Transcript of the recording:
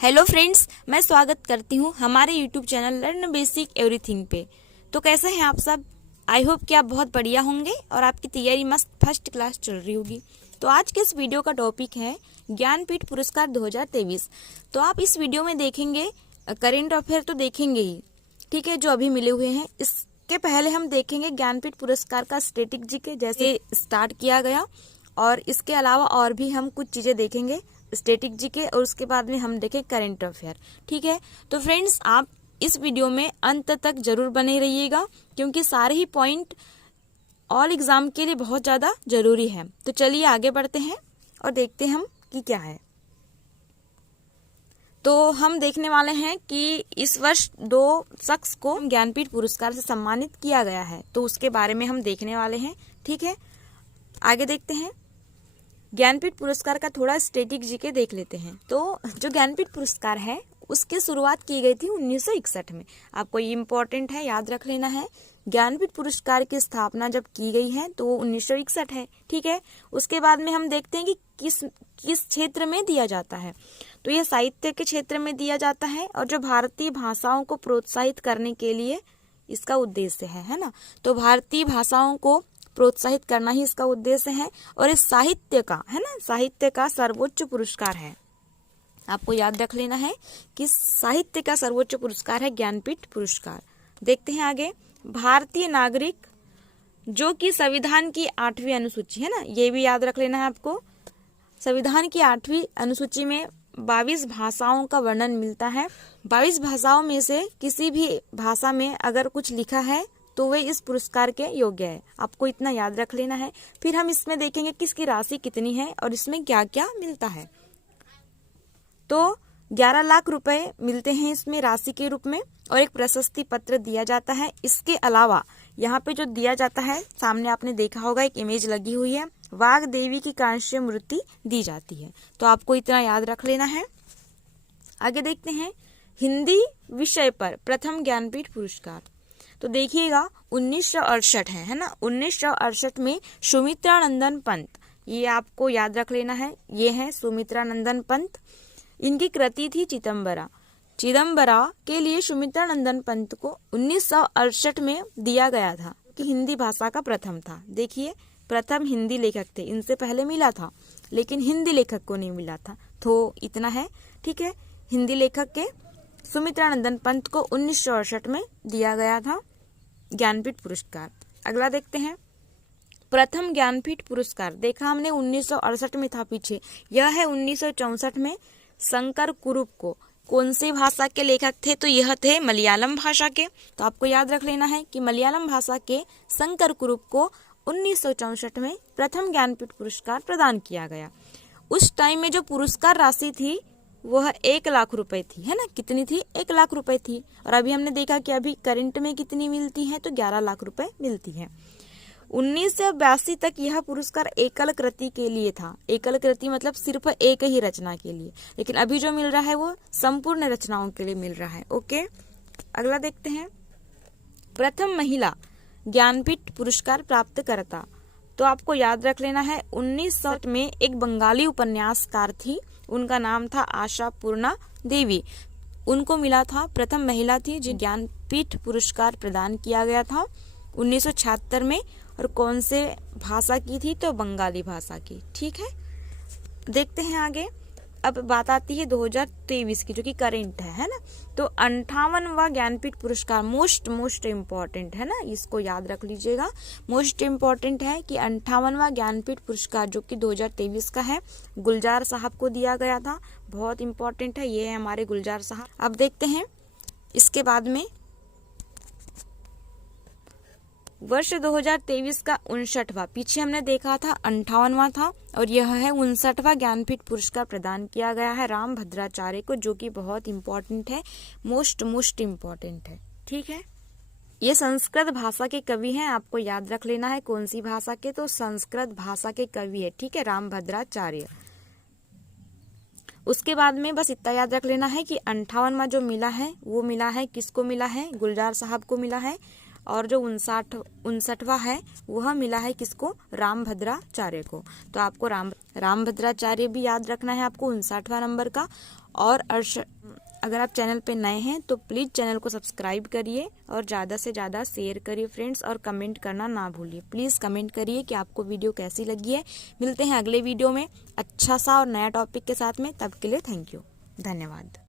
Hello friends, मैं स्वागत करती हूँ हमारे YouTube channel learn basic everything पे। तो कैसे हैं आप सब? आई होप कि आप बहुत बढ़िया होंगे और आपकी तैयारी मस्त फर्स्ट क्लास चल रही होगी। तो आज के इस वीडियो का टॉपिक है ज्ञानपीठ पुरस्कार 2023। तो आप इस वीडियो में देखेंगे करेंट अफेयर तो देखेंगे ही, ठीक है, जो अभी मिले हुए हैं। इसके पहले हम देखेंगे ज्ञानपीठ पुरस्कार का स्टैटिक जीके जैसे स्टार्ट किया गया, और इसके अलावा और भी हम कुछ चीजें देखेंगे स्टैटिक जीके, और उसके बाद में हम देखें करंट अफेयर। ठीक है, तो फ्रेंड्स आप इस वीडियो में अंत तक जरूर बने रहिएगा, क्योंकि सारे ही पॉइंट ऑल एग्जाम के लिए बहुत ज्यादा जरूरी है। तो चलिए आगे बढ़ते हैं और देखते हैं हम कि क्या है। तो हम देखने वाले हैं कि इस वर्ष 2 शख्स को ज्ञानपीठ पुरस्कार से सम्मानित किया गया है, तो उसके बारे में हम देखने वाले हैं। ठीक है, आगे देखते हैं। ज्ञानपीठ पुरस्कार का थोड़ा स्टैटिक जीके देख लेते हैं। तो जो ज्ञानपीठ पुरस्कार है उसकी शुरुआत की गई थी 1961 में। आपको ये इम्पोर्टेंट है, याद रख लेना है। ज्ञानपीठ पुरस्कार की स्थापना जब की गई है तो वो 1961 है। ठीक है, उसके बाद में हम देखते हैं कि किस क्षेत्र में दिया जाता है। तो यह साहित्य के क्षेत्र में दिया जाता है, और जो भारतीय भाषाओं को प्रोत्साहित करने के लिए इसका उद्देश्य है ना। तो भारतीय भाषाओं को प्रोत्साहित करना ही इसका उद्देश्य है, और इस साहित्य का है ना, साहित्य का सर्वोच्च पुरस्कार है। आपको याद रख लेना है कि साहित्य का सर्वोच्च पुरस्कार है ज्ञानपीठ पुरस्कार। देखते हैं आगे। भारतीय नागरिक, जो कि संविधान की 8वीं अनुसूची है ना, ये भी याद रख लेना है आपको। संविधान की 8वीं अनुसूची में 22 भाषाओं का वर्णन मिलता है। 22 भाषाओं में से किसी भी भाषा में अगर कुछ लिखा है तो वे इस पुरस्कार के योग्य है। आपको इतना याद रख लेना है। फिर हम इसमें देखेंगे कि इसकी राशि कितनी है और इसमें क्या क्या मिलता है। तो 11 लाख रुपए मिलते हैं इसमें राशि के रूप में, और एक प्रशस्ति पत्र दिया जाता है। इसके अलावा यहाँ पे जो दिया जाता है, सामने आपने देखा होगा एक इमेज लगी हुई है, वाघ देवी की कांस्य मूर्ति दी जाती है। तो आपको इतना याद रख लेना है। आगे देखते हैं। हिंदी विषय पर प्रथम ज्ञानपीठ पुरस्कार। तो देखिएगा 1968 है ना। 1968 में सुमित्रानंदन पंत, ये आपको याद रख लेना है, ये है सुमित्रानंदन पंत। इनकी कृति थी चिदंबरा। चिदंबरा के लिए सुमित्रानंदन पंत को 1968 में दिया गया था, कि हिंदी भाषा का प्रथम था। देखिए, प्रथम हिंदी लेखक थे। इनसे पहले मिला था लेकिन हिंदी लेखक को नहीं मिला था। तो इतना है, ठीक है। हिंदी लेखक के सुमित्रानंदन पंत को 1968 में दिया गया था ज्ञानपीठ पुरस्कार। अगला देखते हैं। प्रथम ज्ञानपीठ पुरस्कार देखा हमने 1968 में था पीछे, यह है 1964 में। शंकर कुरुप को, कौन सी भाषा के लेखक थे? तो यह थे मलयालम भाषा के। तो आपको याद रख लेना है कि मलयालम भाषा के शंकर कुरुप को 1964 में प्रथम ज्ञानपीठ पुरस्कार प्रदान किया गया। उस टाइम में जो पुरस्कार राशि थी वह 1 लाख रुपए थी, है ना। कितनी थी? 1 लाख रुपए थी। और अभी हमने देखा कि अभी करंट में कितनी मिलती है, तो 11 लाख रुपए मिलती है। 1982 तक यह पुरस्कार एकल कृति के लिए था। एकल कृति मतलब सिर्फ एक ही रचना के लिए, लेकिन अभी जो मिल रहा है वो संपूर्ण रचनाओं के लिए मिल रहा है। ओके, अगला देखते हैं। प्रथम महिला ज्ञानपीठ पुरस्कार प्राप्त करता। तो आपको याद रख लेना है 1960 में एक बंगाली उपन्यासकार थी, उनका नाम था आशा पूर्णा देवी। उनको मिला था, प्रथम महिला थी जो ज्ञानपीठ पुरस्कार प्रदान किया गया था 1976 में। और कौन से भाषा की थी? तो बंगाली भाषा की। ठीक है, देखते हैं आगे। अब बात आती है 2023 की, जो कि करेंट है ना। तो 58वां ज्ञानपीठ पुरस्कार मोस्ट इम्पोर्टेंट है ना, इसको याद रख लीजिएगा। मोस्ट इम्पोर्टेंट है कि 58वां ज्ञानपीठ पुरस्कार जो कि 2023 का है, गुलजार साहब को दिया गया था। बहुत इम्पोर्टेंट है, ये है हमारे गुलजार साहब। अब देखते हैं इसके बाद में वर्ष 2023 का 59वां, पीछे हमने देखा था 58वां था, और यह है 59वां ज्ञानपीठ पुरस्कार प्रदान किया गया है राम भद्राचार्य को, जो कि बहुत इम्पोर्टेंट है, मोस्ट इम्पोर्टेंट है। ठीक है, ये संस्कृत भाषा के कवि हैं। आपको याद रख लेना है कौन सी भाषा के, तो संस्कृत भाषा के कवि है। ठीक है, राम भद्राचार्य। उसके बाद में बस इतना याद रख लेना है कि 58वां जो मिला है वो मिला है, किसको मिला है? गुलजार साहब को मिला है। और जो 59वां है वह मिला है किसको? राम भद्राचार्य को। तो आपको राम भद्राचार्य भी याद रखना है आपको 59वां नंबर का। और अगर आप चैनल पे नए हैं तो प्लीज़ चैनल को सब्सक्राइब करिए और ज़्यादा से ज़्यादा शेयर करिए फ्रेंड्स, और कमेंट करना ना भूलिए। प्लीज़ कमेंट करिए कि आपको वीडियो कैसी लगी है। मिलते हैं अगले वीडियो में अच्छा सा और नया टॉपिक के साथ में, तब के लिए थैंक यू, धन्यवाद।